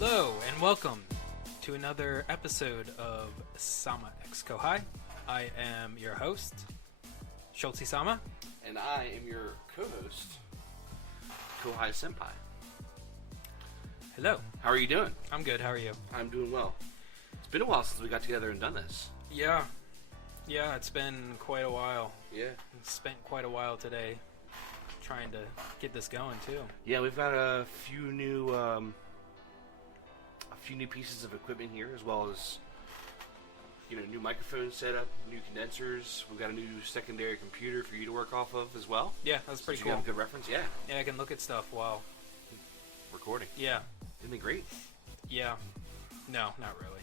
Hello and welcome to another episode of Sama X Kohai. I am your host, Schultzy Sama. And I am your co-host, Kohai Senpai. Hello. How are you doing? I'm good. How are you? I'm doing well. It's been a while since we got together and done this. Yeah, it's been quite a while. Yeah. Spent quite a while today trying to get this going too. Yeah, we've got a few new pieces of equipment here, as well as new microphone setup, new condensers. We've got a new secondary computer for you to work off of as well. Yeah, that's pretty so cool. You have a good reference. Yeah. Yeah, I can look at stuff while recording. Yeah. Isn't it great? Yeah. No, not really.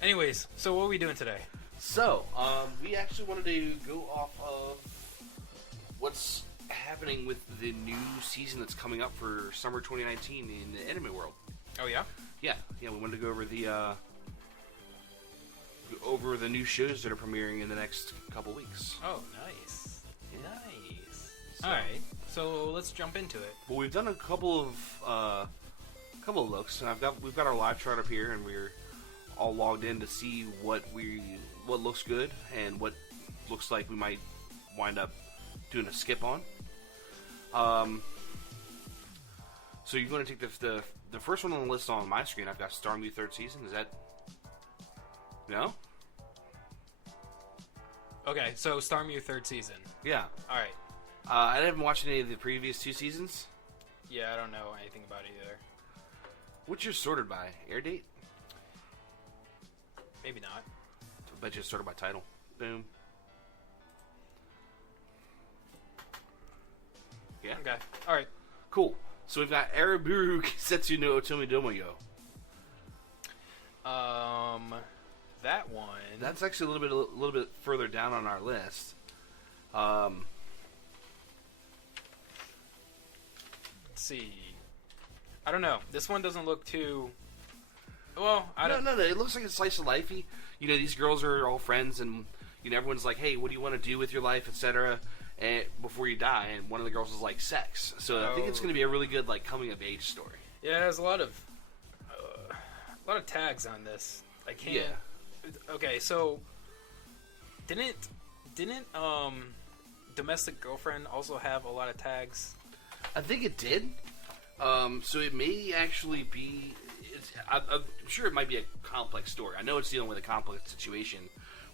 Anyways, so what are we doing today? So, we actually wanted to go off of what's happening with the new season that's coming up for summer 2019 in the anime world. Oh yeah? Yeah, we wanted to go over the new shows that are premiering in the next couple weeks. Oh, nice. Yeah. Nice. So- Alright, so let's jump into it. Well, we've done a couple of looks, and we've got our live chart up here, and we're all logged in to see what looks good and what looks like we might wind up doing a skip on. So you're going to take the first one on the list on my screen. I've got Starmie third season. Is that no? Okay, so Starmie third season. Yeah. Alright. I haven't watched any of the previous two seasons. Yeah, I don't know anything about it either. What's yours sorted by? Air date? Maybe not. I bet you it's sorted by title. Boom. Yeah. Okay. Alright. Cool. So we've got Araburu Kisetsu no Otomi Domoyo. That one. That's actually a little bit further down on our list. Let's see. I don't know. This one doesn't look too. Well, I don't. No. It looks like a slice of lifey. These girls are all friends, and everyone's like, "Hey, what do you want to do with your life, etc." And before you die, and one of the girls is like, "Sex." So I think it's going to be a really good coming of age story. Yeah, there's a lot of tags on this. I can't. Yeah. Okay, so didn't Domestic Girlfriend also have a lot of tags? I think it did. So it may actually be. I'm sure it might be a complex story. I know it's dealing with a complex situation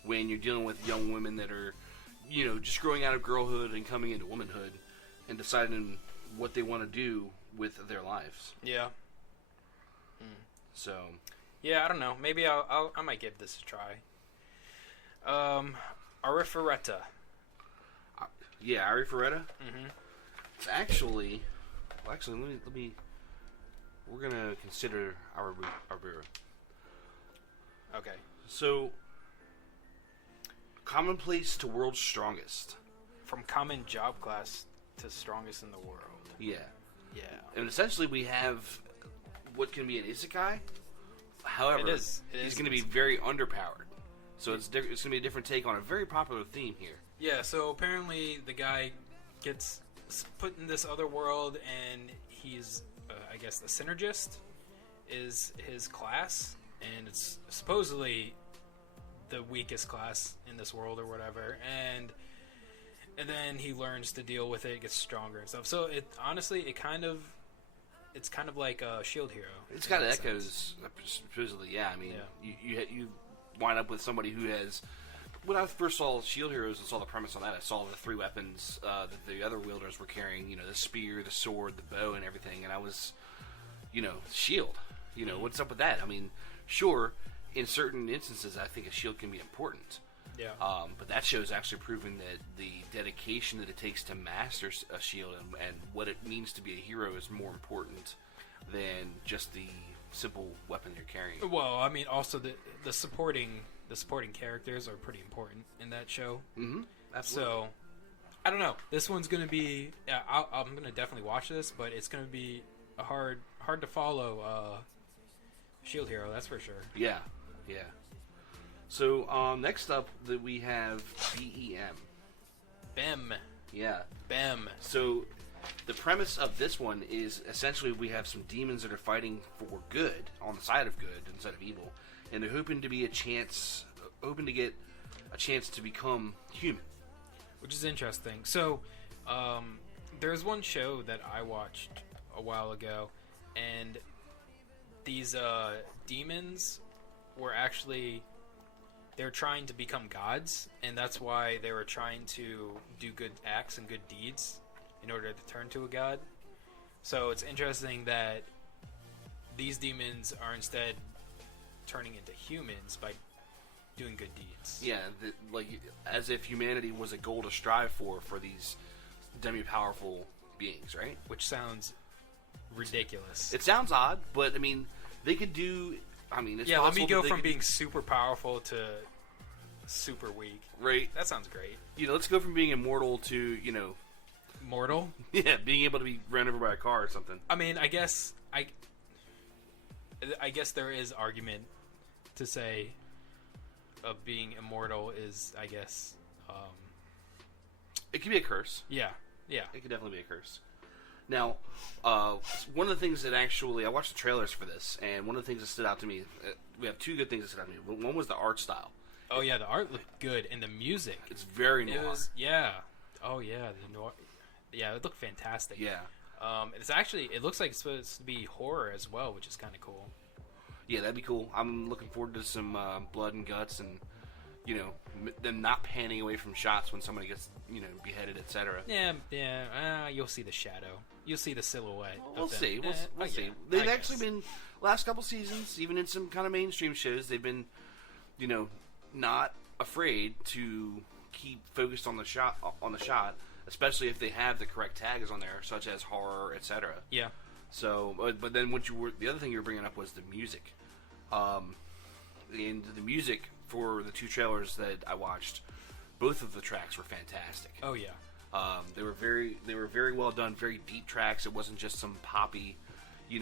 when you're dealing with young women that are, just growing out of girlhood and coming into womanhood and deciding what they want to do with their lives. Yeah. So. Yeah, I don't know. Maybe I might give this a try. Arifureta. Yeah, Arifureta. Mm-hmm. It's actually. Well, actually, let me. We're gonna consider Araburu. Okay. So. Commonplace to World's Strongest. From common job class to strongest in the world. Yeah. Yeah. And essentially, we have what can be an isekai. However, he's going to be very underpowered. So it's going to be a different take on a very popular theme here. Yeah, so apparently the guy gets put in this other world, and he's, I guess, the synergist is his class, and it's supposedly the weakest class in this world or whatever, and then he learns to deal with it, gets stronger and stuff. So it honestly, it's kind of like a Shield Hero. It's got echoes, supposedly. Yeah, I mean, yeah. You wind up with somebody who has. When I first saw Shield Heroes and saw the premise on that, I saw the three weapons that the other wielders were carrying. The spear, the sword, the bow, and everything. And I was, shield. What's up with that? I mean, sure, in certain instances, I think a shield can be important. Yeah. But that show is actually proving that the dedication that it takes to master a shield and what it means to be a hero is more important than just the simple weapon you're carrying. Well, I mean, also the supporting characters are pretty important in that show. Mm-hmm. Absolutely. So, I don't know. This one's gonna be. Yeah, I'm gonna definitely watch this, but it's gonna be a hard to follow Shield Hero. That's for sure. Yeah. So next up, we have BEM. BEM. Yeah. BEM. So the premise of this one is essentially we have some demons that are fighting for good on the side of good instead of evil, and they're hoping to get a chance to become human. Which is interesting. So, there's one show that I watched a while ago, and these demons were actually, they're trying to become gods, and that's why they were trying to do good acts and good deeds in order to turn to a god. So it's interesting that these demons are instead turning into humans by doing good deeds. Yeah, like as if humanity was a goal to strive for these demi-powerful beings, right? Which sounds ridiculous. It sounds odd, but I mean, they could do. I mean, it's yeah, let me possible go that from they could- being super powerful to super weak. right. That sounds great. Let's go from being immortal to Mortal? yeah, being able to be run over by a car or something. I mean, I guess there is argument to say of being immortal is, I guess, It could be a curse. yeah. It could definitely be a curse. Now, one of the things that actually I watched the trailers for this, and one of the things that stood out to me, we have two good things that stood out to me. One was the art style. Oh yeah, the art looked good, and the music. It's very noir. It was, yeah. Oh yeah, the noir. Yeah, it looked fantastic. Yeah. It looks like it's supposed to be horror as well, which is kind of cool. Yeah, that'd be cool. I'm looking forward to some blood and guts, and them not panning away from shots when somebody gets beheaded, etc. Yeah. You'll see the shadow. You'll see the silhouette. We'll of them. see. We'll see. Yeah, They've I actually guess. been last couple seasons, even in some kind of mainstream shows. They've been, not afraid to keep focused on the shot, especially if they have the correct tags on there, such as horror, etc. Yeah. So, but then the other thing you were bringing up was the music, and the music for the two trailers that I watched, both of the tracks were fantastic. Oh yeah. They were very well done, very deep tracks. It wasn't just some poppy, You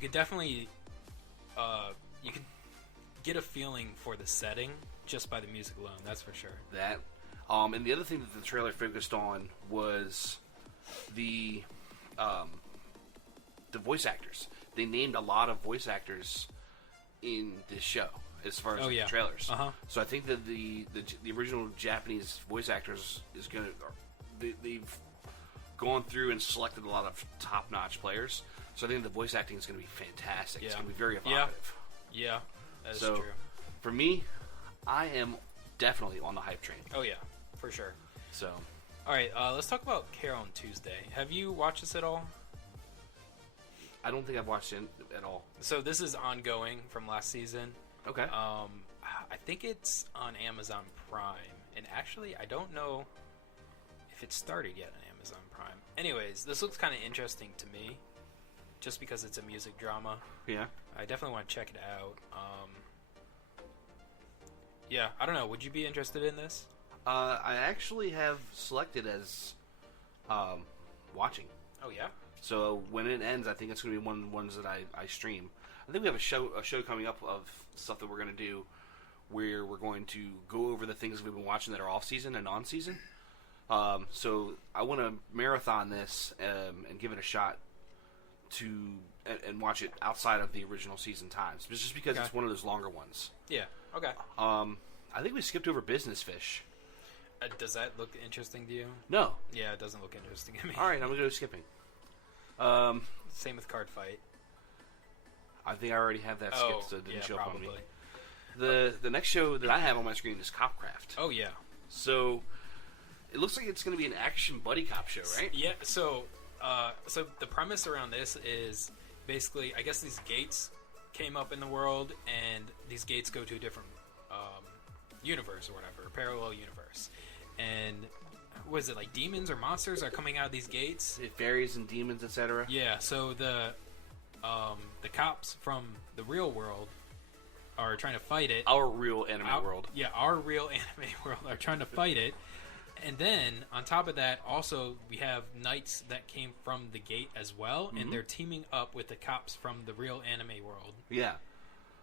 could definitely you could get a feeling for the setting just by the music alone. That's for sure. that. And the other thing that the trailer focused on was the voice actors. They named a lot of voice actors in this show as far as Oh, the yeah. trailers. Uh-huh. So I think that the original Japanese voice actors is gonna they've gone through and selected a lot of top notch players. So I think the voice acting is going to be fantastic. It's Yeah. going to be very Yeah. evocative. Yeah, that is So true. for me, I am definitely on the hype train. Oh yeah, for sure. So All right, let's talk about Carol on Tuesday. Have you watched this at all? I don't think I've watched it at all. So this is ongoing from last season. Okay. I think it's on Amazon Prime, and actually, I don't know if it started yet on Amazon Prime. Anyways, this looks kind of interesting to me, just because it's a music drama. yeah. I definitely want to check it out. Yeah, I don't know. Would you be interested in this? I actually have selected as watching. Oh yeah. So when it ends, I think it's going to be one of the ones that I stream. I think we have a show coming up of stuff that we're going to do, where we're going to go over the things we've been watching that are off season and on season. So I want to marathon this and give it a shot and watch it outside of the original season times, just because Okay. it's one of those longer ones. Yeah. Okay. I think we skipped over Business Fish. Does that look interesting to you? No. Yeah, it doesn't look interesting to me. All right, I'm gonna go skipping. Same with Card Fight. I think I already have that Oh, skipped, so it didn't yeah, show probably. up on me. The next show that I have on my screen is Copcraft. Oh yeah. So it looks like it's going to be an action buddy cop show, right? Yeah. So the premise around this is basically, I guess these gates came up in the world, and these gates go to a different universe or whatever, a parallel universe. And was it like demons or monsters are coming out of these gates? Fairies and demons, etc. Yeah. So the cops from the real world are trying to fight it. Our real anime world. Yeah, our real anime world are trying to fight it. And then, on top of that, also, we have knights that came from the gate as well, and they're teaming up with the cops from the real anime world Yeah.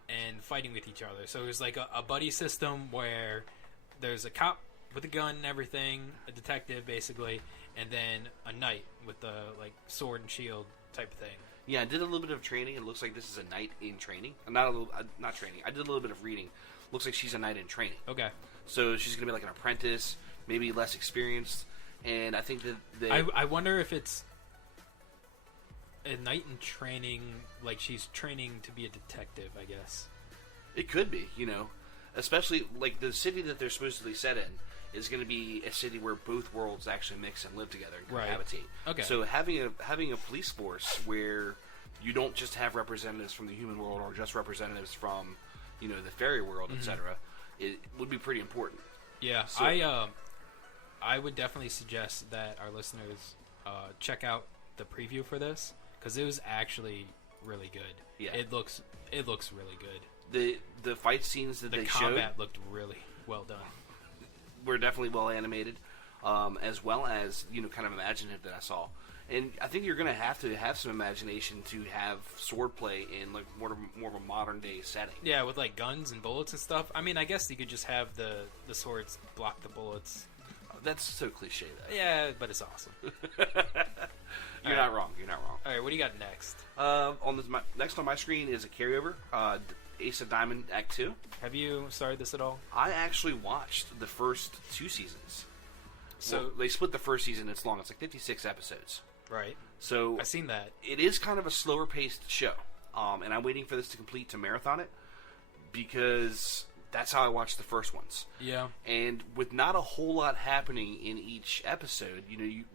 and fighting with each other. So there's like a buddy system where there's a cop with a gun and everything, a detective basically, and then a knight with the like sword and shield type of thing. Yeah, I did a little bit of training. It looks like this is a knight in training. Not training. I did a little bit of reading. Looks like she's a knight in training. Okay. So she's gonna be like an apprentice, maybe less experienced, and I think that I wonder if it's a knight in training, like she's training to be a detective, I guess. it could be, especially like the city that they're supposedly set in is going to be a city where both worlds actually mix and live together and Right. cohabitate. Okay. So having a police force where you don't just have representatives from the human world or just representatives from, the fairy world, etc., it would be pretty important. Yeah, So- I would definitely suggest that our listeners check out the preview for this because it was actually really good. Yeah. It looks really good. The fight scenes that The they combat showed looked really well done. were definitely well animated, as well as kind of imaginative that I saw. And I think you're going to have some imagination to have swordplay in like more of a modern day setting. Yeah, with like guns and bullets and stuff. I mean, I guess you could just have the swords block the bullets. That's so cliche, though. Yeah, but it's awesome. You're not wrong. You're not wrong. All right, what do you got next? Next on my screen is a carryover, Ace of Diamond Act 2. Have you started this at all? I actually watched the first 2 seasons. So Well, they split the first season. It's long. It's like 56 episodes. right, So I've seen that. it is kind of a slower paced show, and I'm waiting for this to complete to marathon it because that's how I watched the first ones. Yeah. And with not a whole lot happening in each episode,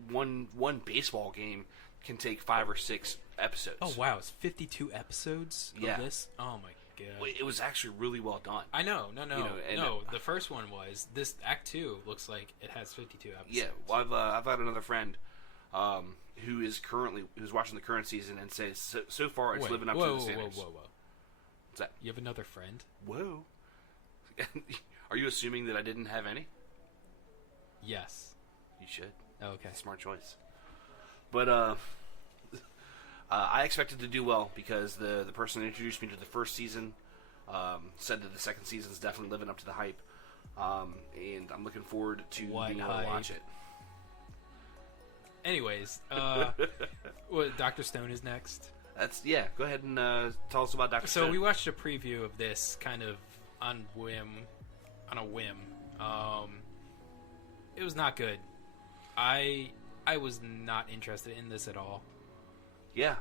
one baseball game can take 5 or 6 episodes. Oh wow, it's 52 episodes Yeah. of this. Oh my god. It was actually really well done. I know, no. and- The first one was this. Act 2 looks like it has 52 episodes. Yeah, well, I've had another friend who's watching the current season and says so far it's Wait, living up whoa, to the whoa, standards. whoa. What's that? You have another friend? Whoa. Are you assuming that I didn't have any? Yes. You should. Oh, okay. Smart choice. But I expected to do well because the person that introduced me to the first season said that the second season is definitely living up to the hype, and I'm looking forward to What being able to hype? watch it. Anyways, what Dr. Stone is next. Go ahead and tell us about Dr. So Stone. we watched a preview of this kind of on a whim. It was not good. I was not interested in this at all. Yeah,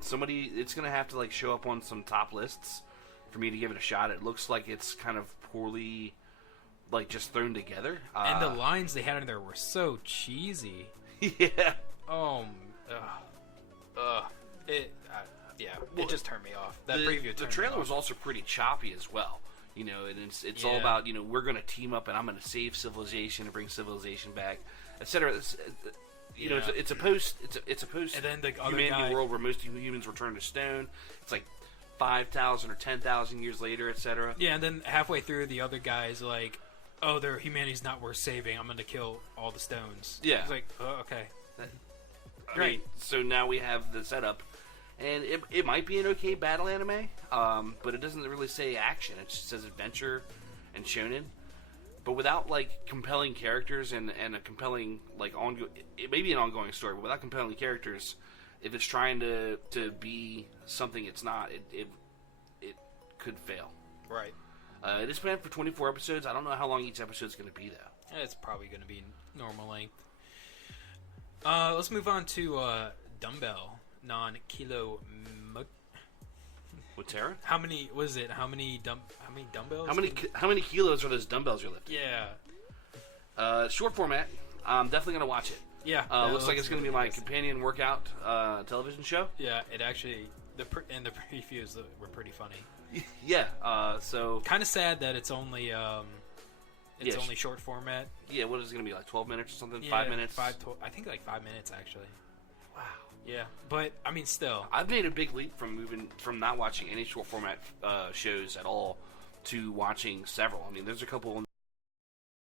it's gonna have to like show up on some top lists for me to give it a shot. It looks like it's kind of poorly, like just thrown together. And the lines they had in there were so cheesy. Yeah. It just turned me off. That preview turned The me trailer off. was also pretty choppy as well. And it's all Yeah. about we're going to team up and I'm going to save civilization and bring civilization back, etc. It's a post And then the other humanity guy- world where most humans return to stone. It's like 5,000 or 10,000 years later, etc. Yeah, and then halfway through, the other guy's like, "Oh, their humanity's not worth saving. I'm going to kill all the stones." Yeah. It's like, oh, okay. I Great. mean, so now we have the setup, and it might be an okay battle anime, but it doesn't really say action. It just says adventure and shonen. But without like compelling characters and a compelling like it may be an ongoing story, but without compelling characters, if it's trying to be something it's not, it could fail. Right. It is planned for 24 episodes. I don't know how long each episode is going to be though. It's probably going to be normal length. Let's move on to Dumbbell Non-Kilo. With Tara? How many was it? How many dumbbells? How many kilos are those dumbbells you're lifting? Yeah. Short format. I'm definitely going to watch it. Yeah. Looks like it's going to be my companion workout television show. Yeah. It actually the previews were pretty funny. Yeah. So Kind of sad that it's only Yeah, only short format. yeah, what is it going to be like 12 minutes or something? Yeah, 5 minutes. I think like 5 minutes actually. Wow. Yeah, but I mean, still. I've made a big leap from moving from not watching any short format shows at all to watching several. I mean, there's a couple